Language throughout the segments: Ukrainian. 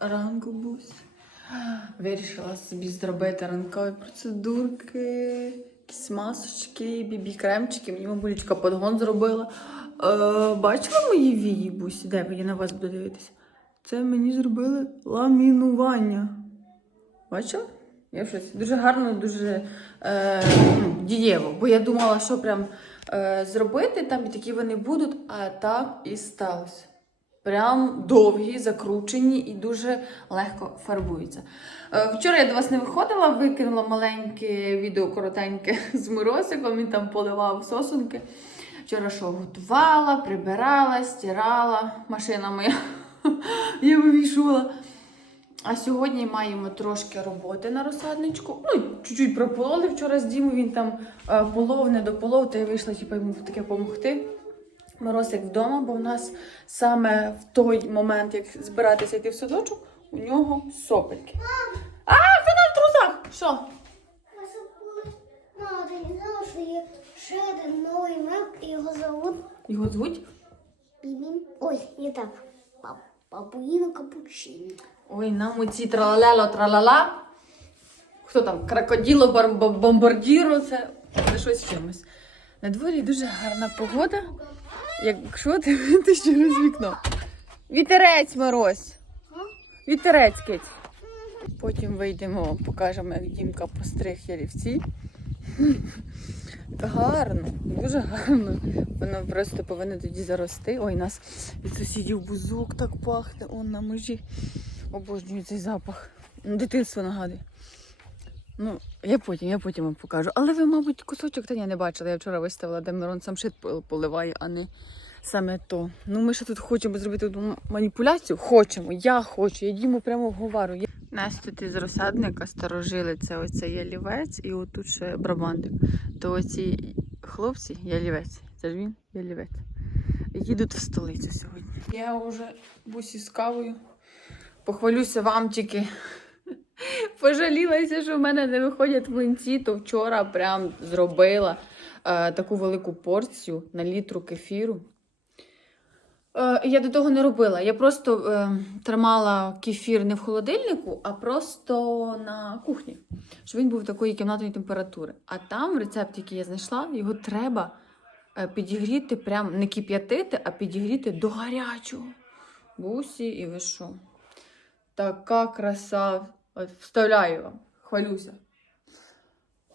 ранку бусь. Вирішила собі зробити ранкові процедурки, якісь масочки, бібі-кремчики. Мені мамулечка подгон зробила. Е, бачила мої вії, бусі? Де? Я на вас буду дивитися. Це мені зробили ламінування. Бачила? Я щось дуже гарно, дуже е, ну, дієво. Бо я думала, що прям е, зробити там і такі вони будуть, а так і сталося. Прям довгі, закручені і дуже легко фарбуються. Е, Вчора я до вас не виходила, викинула маленьке відео коротеньке з Миросиком, він там поливав сосунки. Вчора що готувала, прибирала, стирала, машина моя я вивішувала. А сьогодні маємо трошки роботи на розсадничку. Ну, чуть-чуть пропололи вчора з Дімою, він там е, полов, не дополов, то я вийшла типу, йому таке допомогти. Моросик вдома, бо в нас саме в той момент, як збиратися йти в садочок, у нього сопельки. А, хто в трусах? Що? Мама, ти не знала, що є ще один новий мем, і його зовут Його звуть? Бібін. Ой, не так. Пап, Папуїно капучино. Ой, нам оці тралалело тралала. Хто там? Крокоділо бом- бом- бомбардіро, це, це щось чимось. На дворі дуже гарна погода. Якщо ти, ти через вікно. Вітерець, Морозь. Вітерець, кить. Потім вийдемо, покажемо, як Дімка постриг ялівці. Гарно, дуже гарно. Воно просто повинно тоді зарости. Ой, нас від сусідів бузок так пахне, он на межі. Обожнюю цей запах. Дитинство нагадує. Ну, я потім, я потім вам покажу. Але ви, мабуть, кусочок та ні, не бачили. Я вчора виставила, де Мирон сам шит поливає, а не саме то. Ну, ми ще тут хочемо зробити одну маніпуляцію. Хочемо, я хочу, я Діму прямо вговарю. Нас тут із розсадника старожили це оце ялівець і отут ще брабантик. То оці хлопці, ялівець, це ж він ялівець. Їдуть в столицю сьогодні. Я вже бусі з кавою. Похвалюся вам тільки. Пожалілася, що в мене не виходять млинці, то вчора прям зробила е, таку велику порцію на літру кефіру. Е, я до того не робила. Я просто е, тримала кефір не в холодильнику, а просто на кухні, щоб він був такої кімнатної температури. А там рецепт, який я знайшла, його треба е, підігріти, прям не кип'ятити, а підігріти до гарячого. Бусі, і ви що? Така краса. От вставляю вам, хвалюся.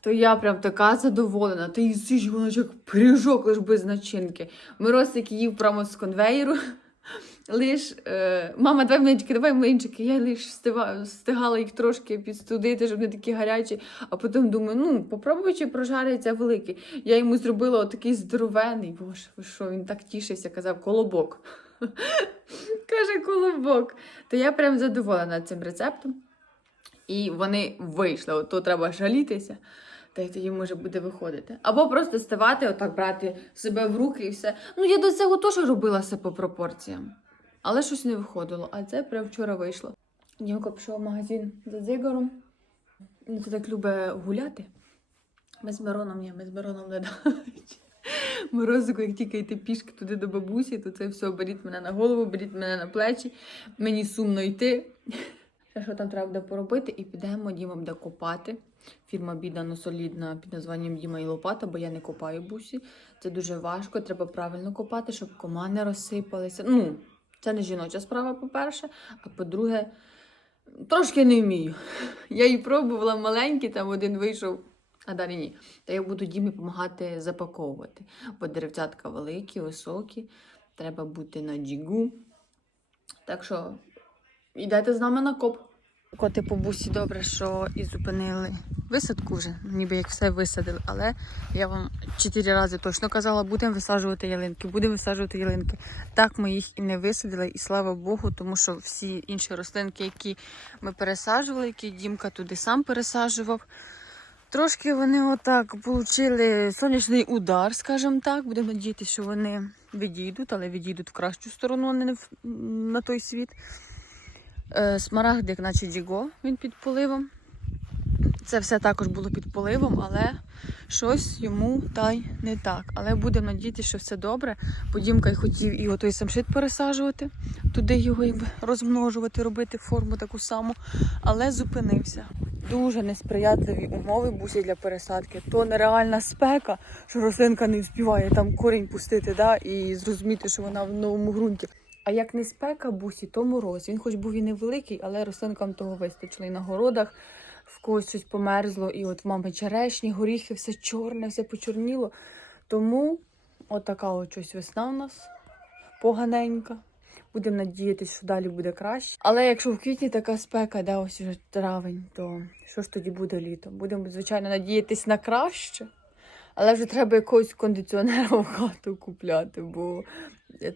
То я прям така задоволена. Та їсиш воно ж як пиріжок, лиш без начинки. Миросик їв прямо з конвейеру. Лиш, е, мама, давай млинчики, давай млинчики. Я лиш встигала, встигала їх трошки підстудити, щоб не такі гарячі. А потім думаю, ну, попробуй, чи прожариться великий. Я йому зробила отакий здоровений. Боже, що, він так тішився, казав, колобок. Каже, колобок. То я прям задоволена цим рецептом. І вони вийшли. От то треба жалітися, та й тоді може буде виходити. Або просто ставати, отак брати себе в руки і все. Ну, я до цього теж робила все по пропорціям. Але щось не виходило. А це прям вчора вийшло. Дімка пішов в магазин за дзигаром. Він це так любить гуляти. Ми з Мироном, ні, ми з Мироном не дають. Морозику, як тільки йти пішки туди до бабусі, то це все беріть мене на голову, беріть мене на плечі. Мені сумно йти. Ще що там треба буде поробити, і підемо Діма буде копати. Фірма Біда ну, солідна під названням Діма і Лопата, бо я не копаю бусі. Це дуже важко, треба правильно копати, щоб кома не розсипалися. Ну, це не жіноча справа, по-перше. А по-друге, трошки не вмію. Я її пробувала маленький, там один вийшов, а далі ні. Та я буду Дімі допомагати запаковувати. Бо деревцятка великі, високі, треба бути на джігу. Так що Йдете з нами на коп. Коти по бусі добре, що і зупинили висадку вже, ніби як все висадили. Але я вам чотири рази точно казала, будемо висаджувати ялинки, будемо висаджувати ялинки. Так ми їх і не висадили, і слава Богу, тому що всі інші рослинки, які ми пересаджували, які Дімка туди сам пересаджував. Трошки вони отак отримали сонячний удар, скажімо так. Будемо надіятися, що вони відійдуть, але відійдуть в кращу сторону, а не на той світ. Е, Смарагд, як наче Діго, він під поливом. Це все також було під поливом, але щось йому та й не так. Але будемо надіятися, що все добре. Бо Дімка й хотів і отой самшит пересаджувати, туди його якби розмножувати, робити форму таку саму, але зупинився. Дуже несприятливі умови бусі для пересадки. То нереальна спека, що рослинка не вспіває там корінь пустити, да, і зрозуміти, що вона в новому ґрунті. А як не спека бусі, то мороз. Він хоч був і невеликий, але рослинкам того вистачило. І на городах в когось щось померзло, і от в мами черешні, горіхи, все чорне, все почорніло. Тому от така от щось весна у нас поганенька. Будемо надіятися, що далі буде краще. Але якщо в квітні така спека, да, ось уже травень, то що ж тоді буде літо? Будемо, звичайно, надіятися на краще. Але вже треба якогось кондиціонера в хату купляти, бо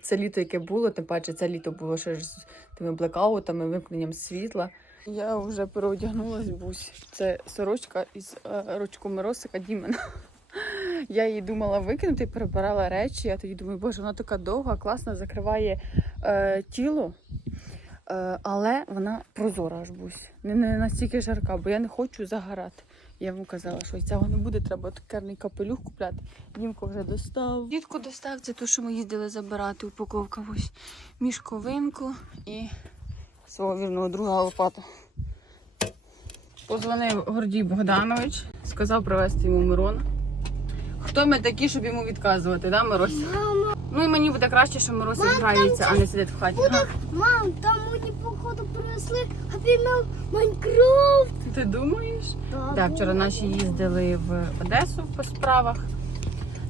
це літо, яке було, тим паче це літо було ще ж з тими блекаутами, вимкненням світла. Я вже переодягнулась, бусь. Це сорочка із е, ручку Миросика Дімена. Я її думала викинути, перебирала речі. Я тоді думаю, боже, вона така довга, класна, закриває е, тіло, е, але вона прозора аж бусь. Не, не настільки жарка, бо я не хочу загорати. Я йому казала, що цього не буде, треба такий капелюх купляти. Дімко вже достав. Дітку достав, це те, що ми їздили забирати упаковка ось мішковинку і свого вірного друга лопату. Позвонив Гордій Богданович, сказав привезти йому Мирона. Хто ми такі, щоб йому відказувати, да, Мирось? Мама, Ну і мені буде краще, що Мирось грається, а не сидить в хаті. Га? мам, там мені походу принесли Happy Meal Майнкрафт. Ти думаєш? Так, вчора наші їздили в Одесу по справах.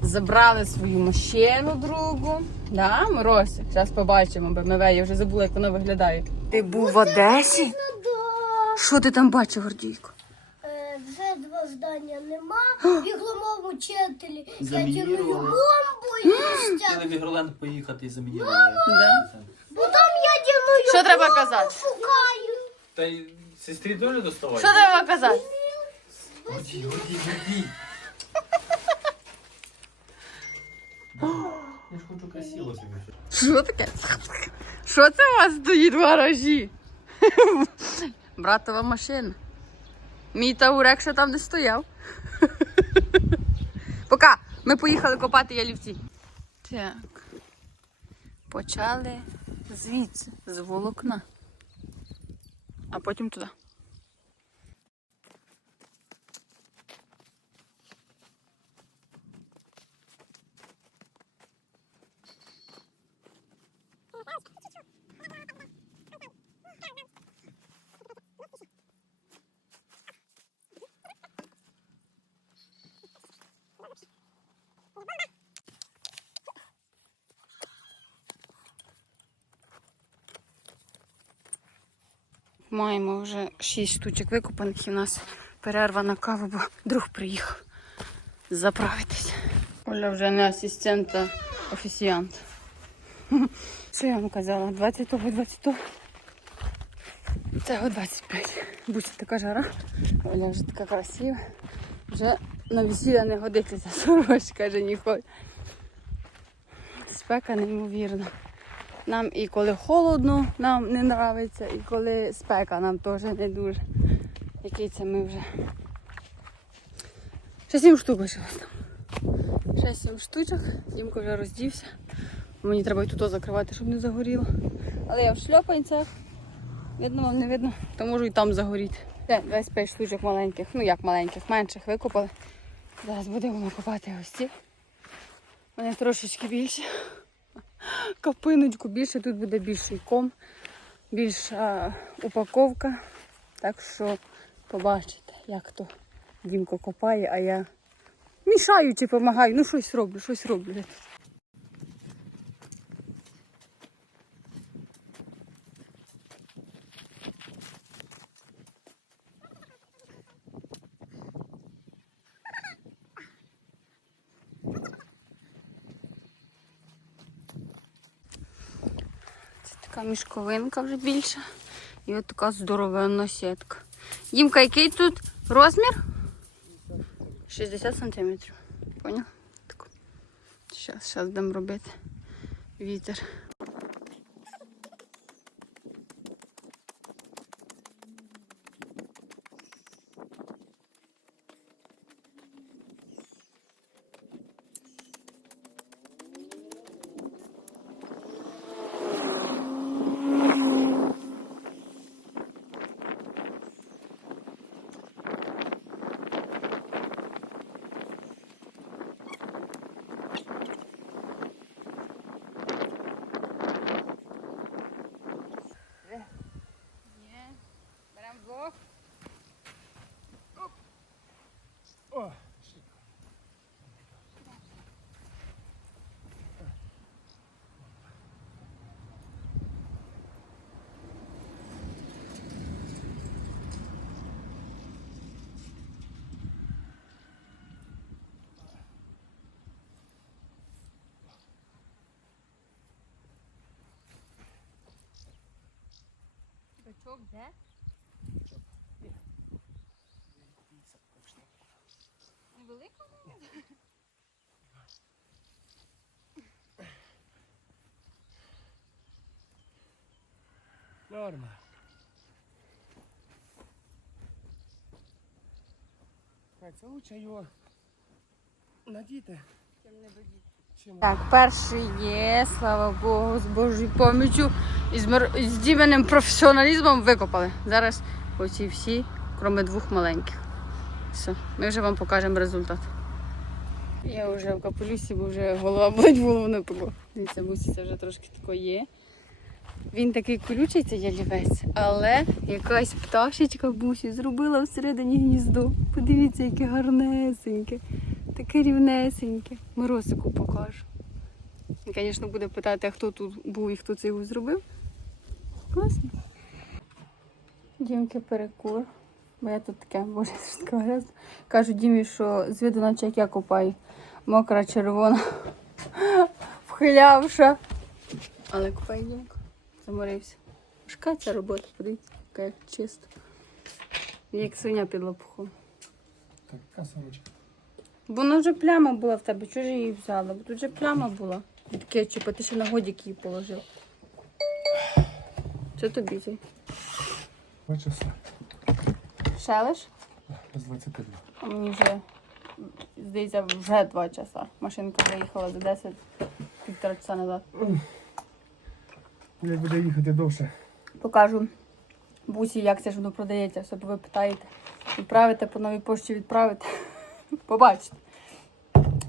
Забрали свою машину другу. Да, Мирось? Зараз побачимо, бо БМВ, я вже забула, як вона виглядає. Ти був в Одесі? Ну. Що ти там бачив, Гордійко? Е, вже два здання нема. В ігломовому вчителі я тяную бомбу і. Хотіли в Ігроленд поїхати і замінірували. Да. Бо там я тяную Що треба бомбу, казати? шукаю. Та й сестрі теж доставай. Що треба казати? Годі, годі, годі. Я ж хочу красиво собі. Що таке? Що це у вас стоїть в гаражі? Братова машина. Мій таурек ще там не стояв. Пока. Ми поїхали копати ялівці. Так. Почали звідси, з волокна. А потім туди. Маємо вже 6 штучок викопаних і у нас перерва на каву, бо друг приїхав заправитись. Оля вже не асистент, а офіціант. Що я вам казала? 20-го, 20-го. Цього 25. Будь така жара. Оля вже така красива. Вже на весілля не годиться сорочка, женіхой. Спека неймовірна. Нам і коли холодно, нам не подобається, і коли спека нам теж не дуже. Який це ми вже. Ще сім штук лишилось там. Ще сім штучок. Дімко вже роздівся. Мені треба і тут закривати, щоб не загоріло. Але я в шльопанцях. Видно вам не видно, то можу і там загоріти. Це 25 штучок маленьких, ну як маленьких, менших викопали. Зараз будемо копати ось ці. Вони трошечки більші капиночку більше, тут буде більший ком, більша упаковка. Так що побачите, як то Дімко копає, а я мішаю чи допомагаю. Ну щось роблю, щось роблю. я тут. Мішковинка вже більша. І от така здоровенна сітка. Дімка, який тут розмір? 60 сантиметрів. Поняв? Зараз будемо робити вітер. Бичок де? Невелика? Норма. Так, це лучше його надіти, чим Так, перший є, слава Богу, з Божою поміччю І з, мир... і професіоналізмом викопали. Зараз оці всі, крім двох маленьких. Все, ми вже вам покажемо результат. Я вже в капелюсі, бо вже голова болить, голову не пекло. Дивіться, бусі це вже трошки тако є. Він такий колючий, цей ялівець, але якась пташечка бусі зробила всередині гніздо. Подивіться, яке гарнесеньке, таке рівнесеньке. Миросику покажу. Звісно, буде питати, хто тут був і хто це його зробив. Класно. Дімки перекур. Бо я тут таке, боже, така грязна. Кажу Дімі, що з виду наче як я купаю. Мокра, червона, вхилявша. Але купає Дімка. Заморився. Важка ця робота, подивіться, яка як чисто. Як свиня під лопухом. так, яка сорочка. Бо вона вже пляма була в тебе, чого ж її взяла? Бо тут вже пляма була від кетчупа, ти ще на годік її положив. Це тобі цей. Два часа. Без 22. А мені вже, здається, вже два часа. Машинка виїхала за 10 півтора часа назад. Як буде їхати довше. Покажу бусі, як це ж воно продається, все ви питаєте. Відправите по новій пошті відправите. Побачите,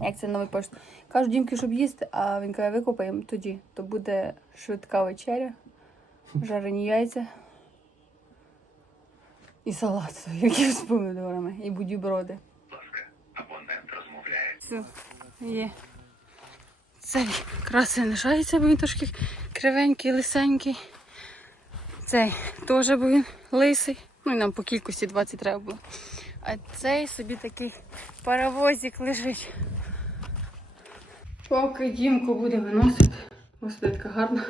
як це новий пошт. Кажу Дімки, щоб їсти, а він каже, викопаємо тоді. То буде швидка вечеря, жарені яйця і салат, який з помідорами, і будіброди. Все, є. Цей красивий лишається, бо він трошки кривенький, лисенький. Цей теж бо він лисий. Ну і нам по кількості 20 треба було. А цей собі такий паровозик лежить. Поки Дімку буде виносити. Господи, яка гарна.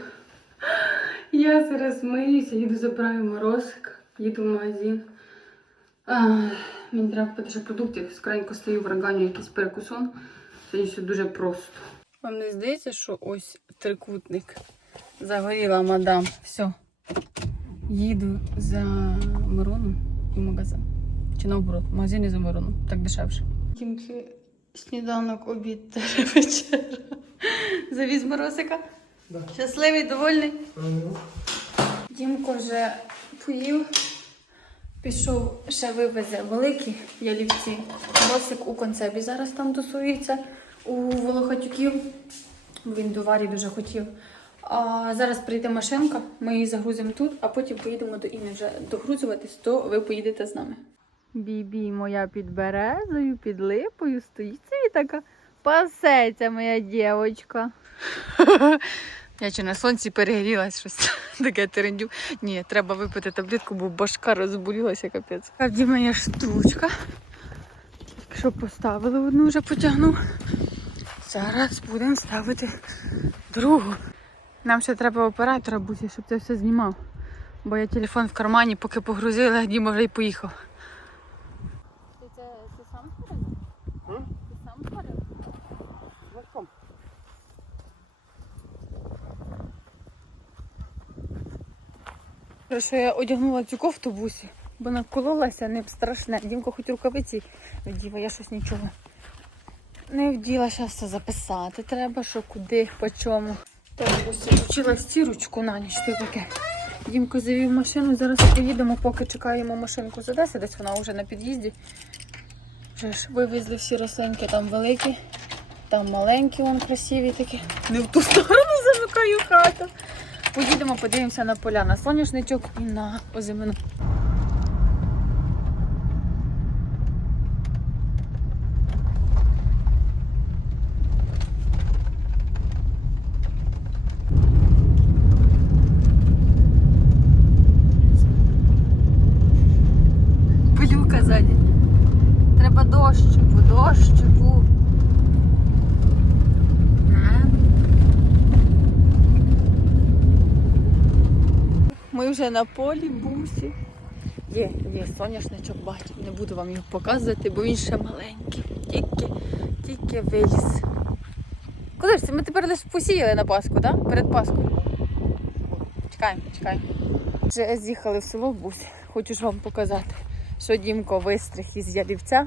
Я зараз миюся, їду забираю морозик, їду в магазин. Мені треба купити ще продукти. Скоренько стою в раганю якийсь перекусон. Сьогодні все дуже просто. Вам не здається, що ось трикутник. Загоріла мадам. Все. Їду за Мироном і магазин. Чи наоборот, магазин і за Мироном. Так дешевше. Тільки сніданок, обід та вечера. Завіз Морозика. Да. Щасливий, довольний. Дімко вже поїв. Пішов, ще вивезе великі ялівці. Морозик у концебі зараз там тусується у Волохатюків. Він до Варі дуже хотів. А зараз прийде машинка, ми її загрузимо тут, а потім поїдемо до Інни вже догрузуватись, то ви поїдете з нами. Бібі моя під березою, під липою стоїть собі така пасеться моя дівчинка. Я чи на сонці перегрілась щось таке терендю. Ні, треба випити таблетку, бо башка розболілася капець. Справді моя штучка. Що поставили одну вже потягнув. Зараз будемо ставити другу. Нам ще треба оператора бути, щоб це все знімав. Бо я телефон в кармані, поки погрузила, Діма вже й поїхав. Ти це ти сам створив? М? Ти сам створив? Легком. Що я одягнула цю кофту бусі, бо накололася не страшне. Дімко хоч рукавиці вділа, я щось нічого. Не вділа, зараз все записати. Треба, що куди, по чому. Так, бусі, вчила стірочку на ніч, ти таке. Дімко завів машину, зараз поїдемо, поки чекаємо машинку з десь вона вже на під'їзді. Вже ж вивезли всі рослинки, там великі, там маленькі, вон красиві такі. Не в ту сторону замикаю хату. Поїдемо, подивимося на поля, на соняшничок і на озимину. Вже на полі бусі. Є, є соняшничок, бачу. Не буду вам його показувати, бо він ще маленький. Тільки, тільки виліз. Коли ж це? Ми тепер лише посіяли на Пасху, так? Перед Пасхою. Чекаємо, чекаємо. Вже з'їхали в село бусі. Хочу ж вам показати, що Дімко вистриг із ялівця.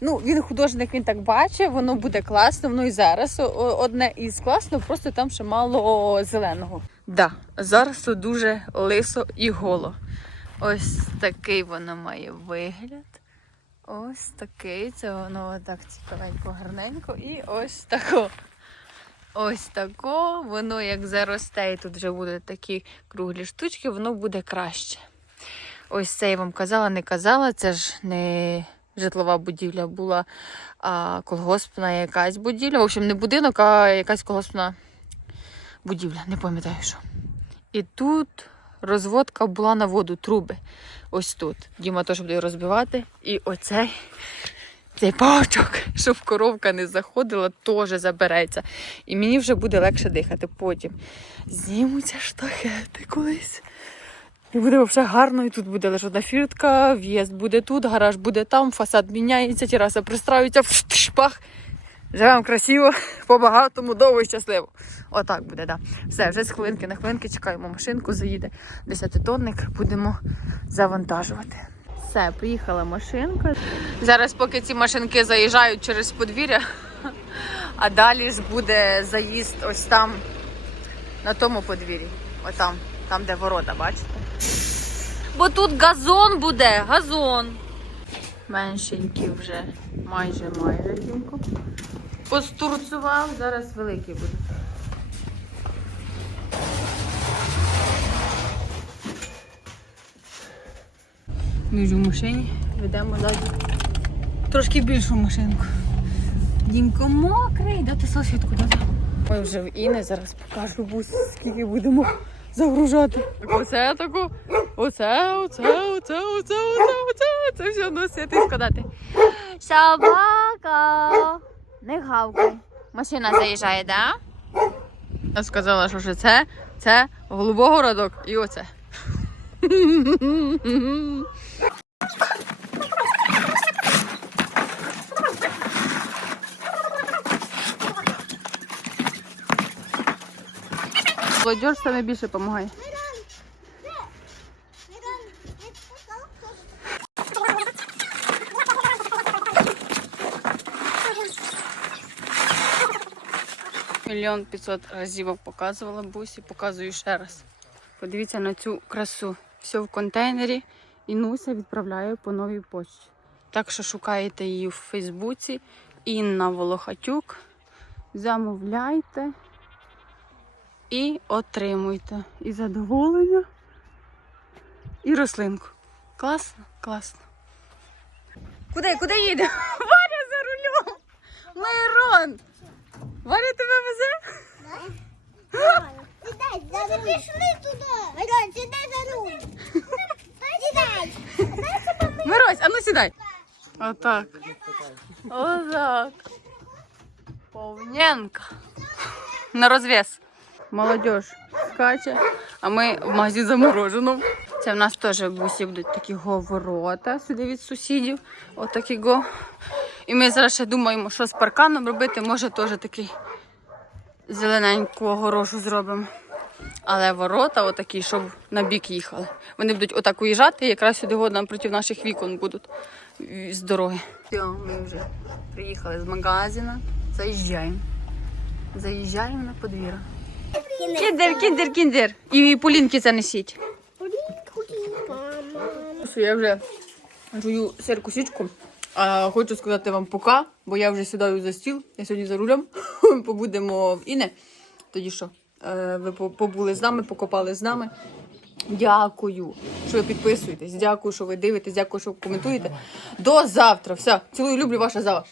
Ну, він художник, він так бачить, воно буде класно, воно і зараз одне із класно, просто там ще мало зеленого. Да, зараз дуже лисо і голо. Ось такий воно має вигляд. Ось такий. Це воно отак цікавенько, гарненько. І ось тако. Ось тако. Воно як заросте, і тут вже будуть такі круглі штучки, воно буде краще. Ось це я вам казала, не казала. Це ж не житлова будівля була, а колгоспна якась будівля. В общем, не будинок, а якась колгоспна будівля, не пам'ятаю що. І тут розводка була на воду, труби. Ось тут. Діма теж буде розбивати. І оцей цей павчок, щоб коровка не заходила, теж забереться. І мені вже буде легше дихати. Потім знімуться штахети колись. І буде взагалі гарно, і тут буде лише одна фіртка, в'їзд буде тут, гараж буде там, фасад міняється, тераса пристраюється, шпах. Живемо красиво, по-багатому, довго і щасливо. Отак буде, так. Да. Все, вже з хвилинки на хвилинки чекаємо машинку, заїде 10-тонник, будемо завантажувати. Все, приїхала машинка. Зараз, поки ці машинки заїжджають через подвір'я, а далі ж буде заїзд ось там, на тому подвір'ї. Отам, там, де ворота, бачите? Бо тут газон буде, газон. Меншенький вже, майже майже тінько. Постурцував, зараз великий буде. Ми вже в машині ведемо ззаді трошки більшу машинку. Дімко мокрий, дати сосвідку дати. Ми вже в Іни, зараз покажу скільки будемо загружати. Оце таку, оце, оце, оце, оце, оце, оце, це все носити і складати. Собака, не гавкай. Машина заїжджає, да? Я сказала, що це, це Голубогородок і оце. Молодіж саме більше допомагає. Мільйон п'ятсот разів показувала бусі, показую ще раз. Подивіться на цю красу. Все в контейнері і Нуся відправляє по новій почті. Так що шукаєте її в Фейсбуці. Інна Волохатюк. Замовляйте і отримуйте. І задоволення, і рослинку. Класно, класно. Куди, куди їдемо? Варя за рулем! Мирон! Варя тебе везе? Сідай, за руль. Пішли туди. Мирон, сідай за руль. Сідай. Мирось, а ну сідай. Отак. Отак. Повненько. На розв'яз. Молодіж скаче, а ми в магазин замороженого. Це в нас теж в бусі будуть такі ворота сюди від сусідів. Отакі го. І ми зараз ще думаємо, що з парканом робити. Може теж такий зелененького горошу зробимо. Але ворота отакі, щоб на бік їхали. Вони будуть отак уїжджати і якраз сюди годно проти наших вікон будуть з дороги. Все, ми вже приїхали з магазина. Заїжджаємо. Заїжджаємо на подвір'я. Кіндер, кіндер, кіндер. І полінки занесіть. Я вже жую сирку січку. А хочу сказати вам пока, бо я вже сідаю за стіл. Я сьогодні за рулем. Побудемо в Іне. Тоді що? Е, Ви побули з нами, покопали з нами. Дякую, що ви підписуєтесь. Дякую, що ви дивитесь, дякую, що коментуєте. До завтра. Все, цілую, люблю ваша зава.